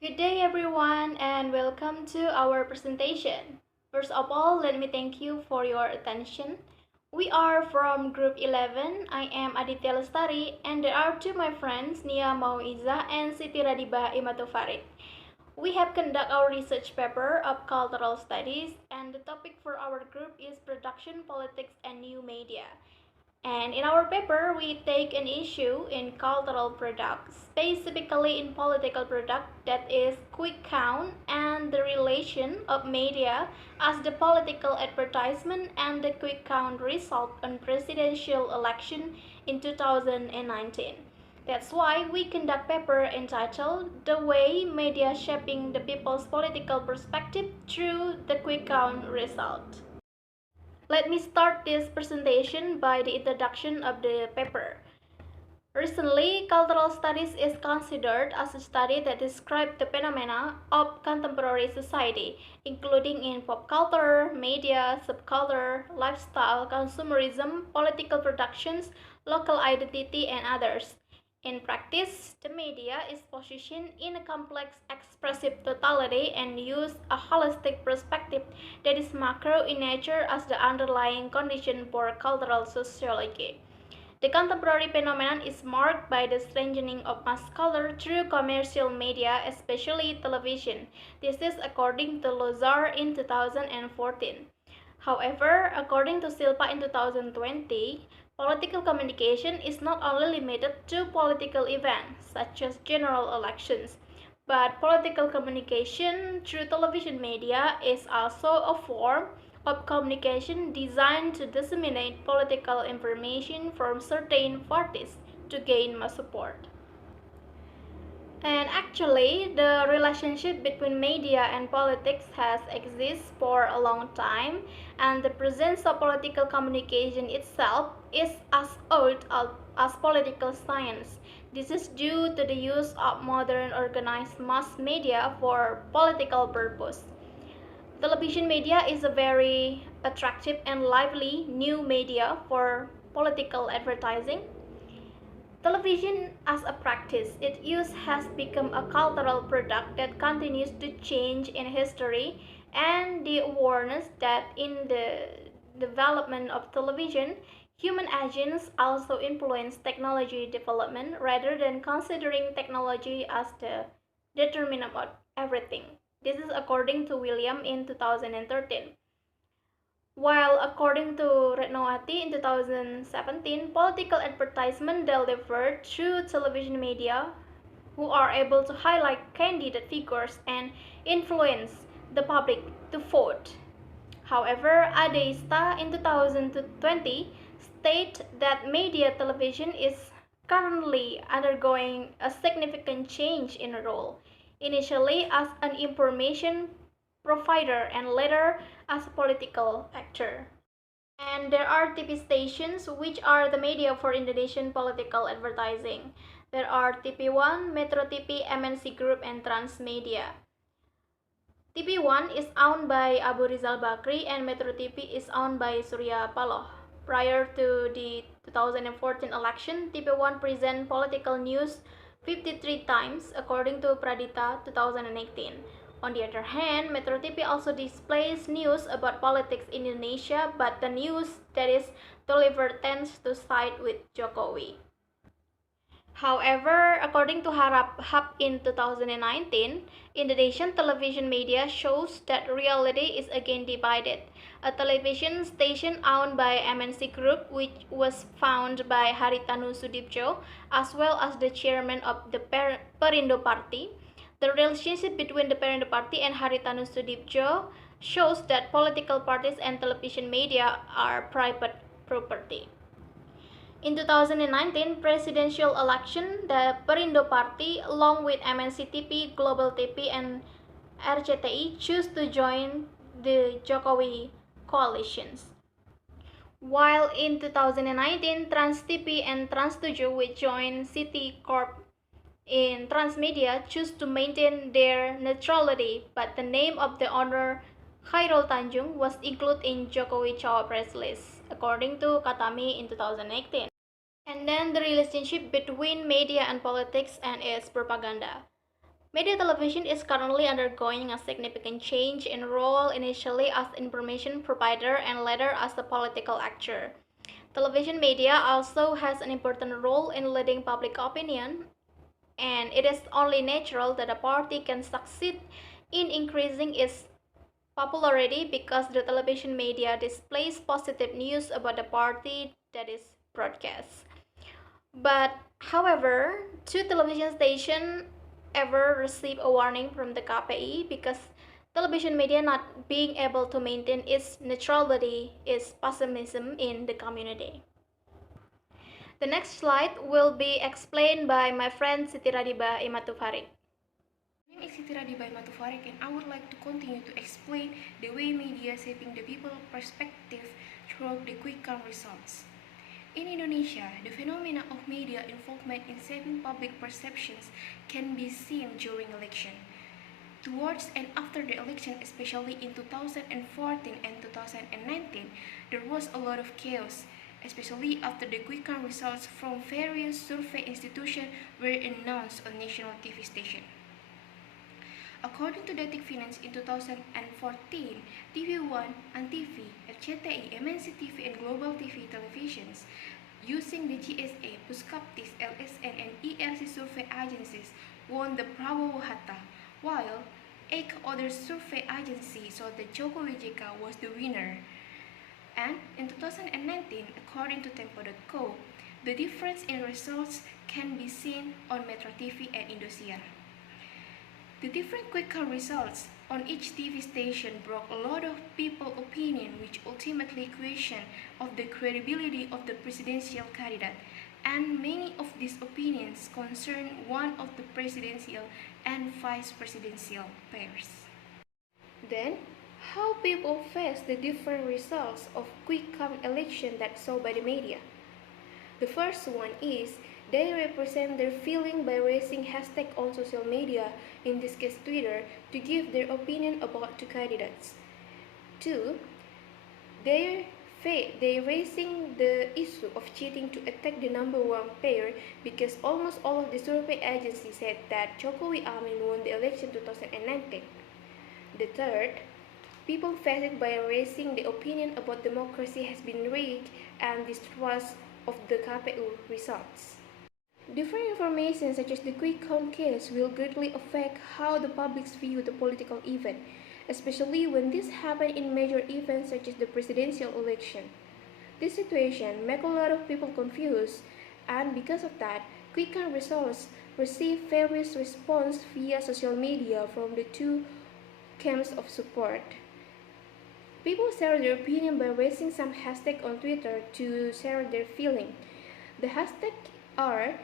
Good day, everyone, and welcome to our presentation. First of all, let me thank you for your attention. We are from Group 11. I am ADITIA LESTARI, and there are two my friends, Nia MAUIZAH and Siti Radibah Imatufariq. We have conducted our research paper of cultural studies, and the topic for our group is production, politics, and new media. And in our paper, we take an issue in cultural products, specifically in political product, that is quick count and the relation of media as the political advertisement and the quick count result on presidential election in 2019. That's why we conduct paper entitled The Way Media Shaping the People's Political Perspective Through the Quick Count Result. Let me start this presentation by the introduction of the paper. Recently, cultural studies is considered as a study that describes the phenomena of contemporary society, including in pop culture, media, subculture, lifestyle, consumerism, political productions, local identity, and others. In practice, the media is positioned in a complex expressive totality and use a holistic perspective that is macro in nature as the underlying condition for cultural sociology. The contemporary phenomenon is marked by the strengthening of mass culture through commercial media, especially television. This is according to Lazar in 2014. However, according to Silpa in 2020, political communication is not only limited to political events, such as general elections, but political communication through television media is also a form of communication designed to disseminate political information from certain parties to gain mass support. And actually, the relationship between media and politics has existed for a long time, and the presence of political communication itself is as old as political science. This is due to the use of modern organized mass media for political purpose. Television media is a very attractive and lively new media for political advertising. Television as a practice, its use has become a cultural product that continues to change in history, and the awareness that in the development of television, human agents also influence technology development rather than considering technology as the determinant of everything. This is according to William in 2013. While according to Retnowati in 2017, political advertisement delivered through television media who are able to highlight candidate figures and influence the public to vote. However, ADITIA in 2020 state that media television is currently undergoing a significant change in role, initially as an information provider and later as a political actor. And there are TV stations which are the media for Indonesian political advertising. There are TV1, Metro TV, MNC Group, and Transmedia. TV1 is owned by Abu Rizal Bakri and Metro TV is owned by Surya Paloh. Prior to the 2014 election, TV1 present political news 53 times according to Pradita 2018. On the other hand, Metro TV also displays news about politics in Indonesia, but the news that is delivered tends to side with Jokowi. However, according to Harap Hub in 2019, Indonesian television media shows that reality is again divided. A television station owned by MNC Group, which was founded by Haritanu Sudipjo, as well as the chairman of the Perindo Party. The relationship between the Perindo Party and Haritanu Sudipjo shows that political parties and television media are private property. In 2019 presidential election, the Perindo Party, along with MNC TV, Global TV, and RCTI, chose to join the Jokowi coalitions. While in 2019, Trans TV and Trans7, which joined Siti Corp in Transmedia, choose to maintain their neutrality, but the name of the owner, Khairul Tanjung, was included in Jokowi Cawapres list, according to Katami in 2018. And then the relationship between media and politics and its propaganda. Media television is currently undergoing a significant change in role, initially as information provider and later as a political actor. Television media also has an important role in leading public opinion, and it is only natural that a party can succeed in increasing its popularity because the television media displays positive news about the party that is broadcast. But, however, two television stations ever received a warning from the KPI because television media not being able to maintain its neutrality is pessimism in the community. The next slide will be explained by my friend Siti Radibah Imatufariq. My name is Siti Radibah and I would like to continue to explain the way media shaping the people's perspective through the quick count results. In Indonesia, the phenomena of media involvement in shaping public perceptions can be seen during election. Towards and after the election, especially in 2014 and 2019, there was a lot of chaos, especially after the quick count results from various survey institutions were announced on national TV station. According to Detik Finance in 2014, TV1, ANTV, RCTI, MNC TV, and Global TV televisions using the GSA, Puskaptis, LSN, and ERC survey agencies won the Prabowo Hatta, while 8 other survey agencies saw that Jokowi JK was the winner. And in 2019, according to Tempo.co, the difference in results can be seen on Metro TV and Indosiar. The different quick count results on each TV station broke a lot of people's opinion, which ultimately questioned of the credibility of the presidential candidate, and many of these opinions concern one of the presidential and vice presidential pairs. Then, how people face the different results of quick count election that saw by the media. The first one is they represent their feeling by raising hashtag on social media, in this case Twitter, to give their opinion about two candidates. 2. They raising the issue of cheating to attack the number one pair because almost all of the survey agencies said that Jokowi Amin won the election 2019. The third, people face it by raising the opinion about democracy has been rigged and distrust of the KPU results. Different information such as the quick count case will greatly affect how the public view the political event, especially when this happens in major events such as the presidential election. This situation makes a lot of people confused, and because of that, quick count results receive various response via social media from the two camps of support. People share their opinion by raising some hashtag on Twitter to share their feeling. The hashtag are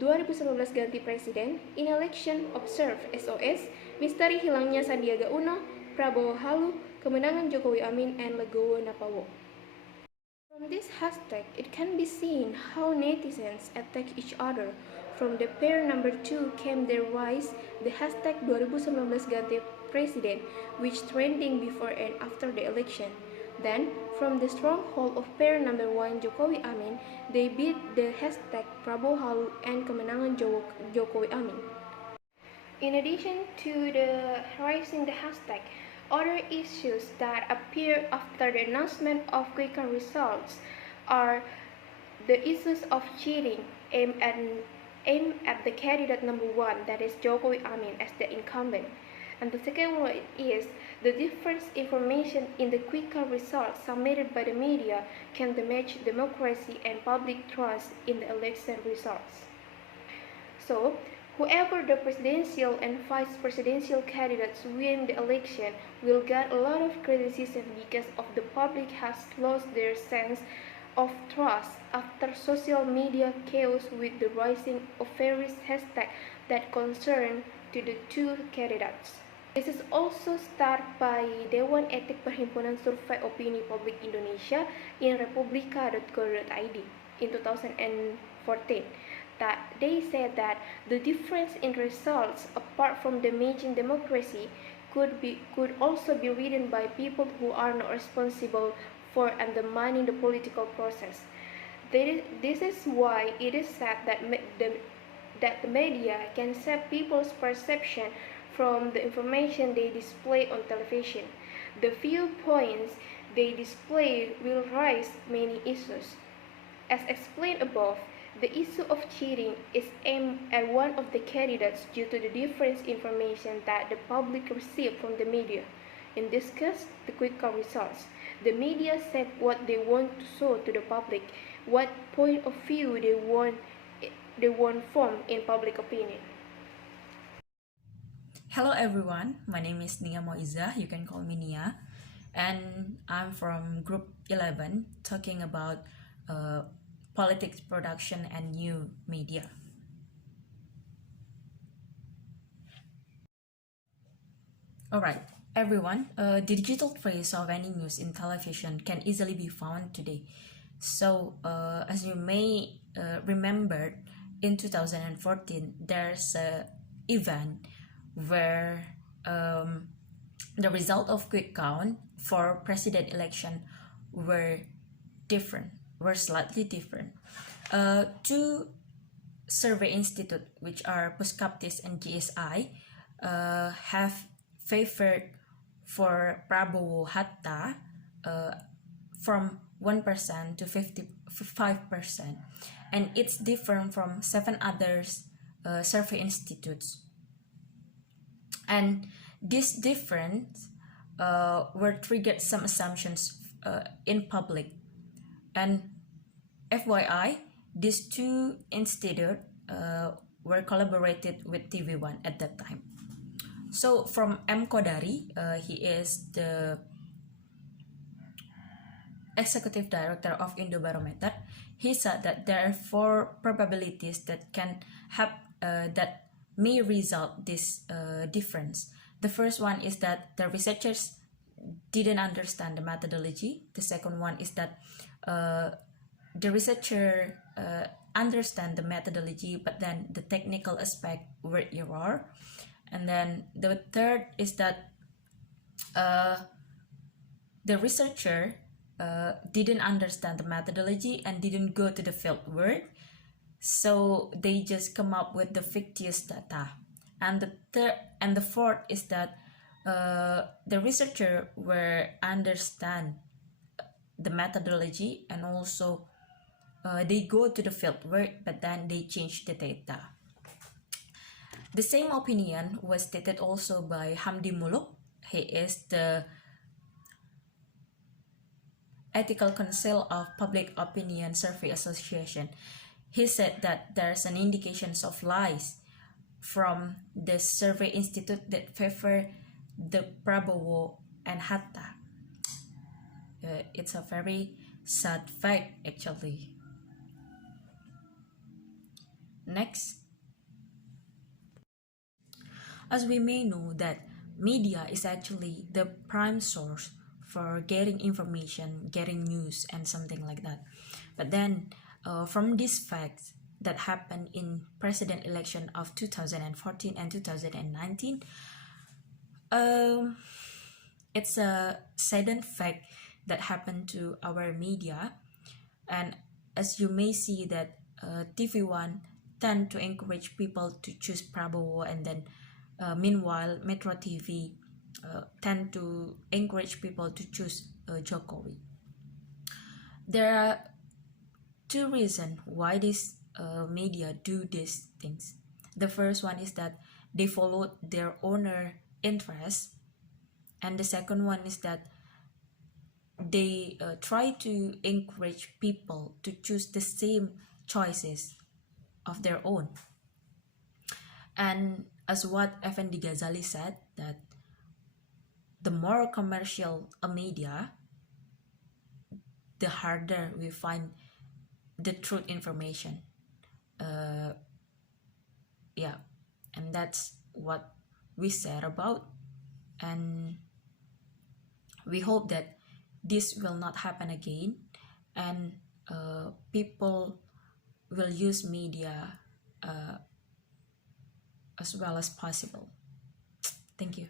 2019 ganti presiden, in election observe SOS, misteri hilangnya Sandiaga Uno, Prabowo Halu, kemenangan Jokowi Amin, and Legowo Napawo. From this hashtag, it can be seen how netizens attack each other. From the pair number 2 came their rise, the hashtag 2019 ganti presiden, which trending before and after the election. Then, from the stronghold of pair number 1 Jokowi Amin, they beat the hashtag Prabowo Halu and kemenangan Jokowi Amin. In addition to the raising the hashtag, other issues that appear after the announcement of quick count results are the issues of cheating aimed at the candidate number 1, that is Jokowi Amin, as the incumbent. And the second one is the difference information in the quick count results submitted by the media can damage democracy and public trust in the election results. So, whoever the presidential and vice presidential candidates win the election will get a lot of criticism because of the public has lost their sense of trust after social media chaos with the rising of various hashtags that concern to the two candidates. This is also started by Dewan Etik Perhimpunan Survei Opini Publik Indonesia in republika.co.id in 2014. That they said that the difference in results, apart from damaging democracy, could also be written by people who are not responsible for undermining the political process. This is why it is said that the that the media can shape people's perception from the information they display on television. The viewpoints they display will raise many issues. As explained above, the issue of cheating is aimed at one of the candidates due to the different information that the public receives from the media. In this case, the quick count results. The media said what they want to show to the public, what point of view they want form in public opinion. Hello everyone, my name is MAUIZAH, you can call me Nia, and I'm from Group 11 talking about politics production and new media. Alright, everyone, the digital trace of any news in television can easily be found today. So, as you may remember, in 2014, there's an event where the result of quick count for president election were slightly different. Two survey institute, which are Puskaptis and GSI, have favored for Prabowo Hatta from 1% to 55%, and it's different from 7 others survey institutes. And this difference were triggered some assumptions in public. And FYI, these two institutes were collaborated with TV1 at that time. So from M. Kodari, he is the executive director of Indobarometer. He said that there are 4 probabilities that can have that may result this difference. The first one is that the researchers didn't understand the methodology. The second one is that the researcher understand the methodology, but then the technical aspect were error. And then the third is that the researcher didn't understand the methodology and didn't go to the field work, so they just come up with the fictitious data. And the fourth is that the researcher will understand the methodology and also they go to the field work, but then they change the data. The same opinion was stated also by Hamdi Muluk. He is the Ethical Council of Public Opinion Survey Association. He said that there's an indications of lies from the survey institute that favor the Prabowo and Hatta. It's a very sad fact actually. Next. As we may know that media is actually the prime source for getting information, getting news and something like that. But then from these facts that happened in president election of 2014 and 2019, it's a sudden fact that happened to our media. And as you may see that TV1 tend to encourage people to choose Prabowo, and then meanwhile Metro TV tend to encourage people to choose Jokowi. There are 2 reasons why this media do these things. The first one is that they follow their owner interests, and the second one is that they try to encourage people to choose the same choices of their own. And as what Effendi Ghazali said, that the more commercial a media, the harder we find the truth information. Yeah, and that's what we said about, and we hope that this will not happen again, and people will use media as well as possible. Thank you.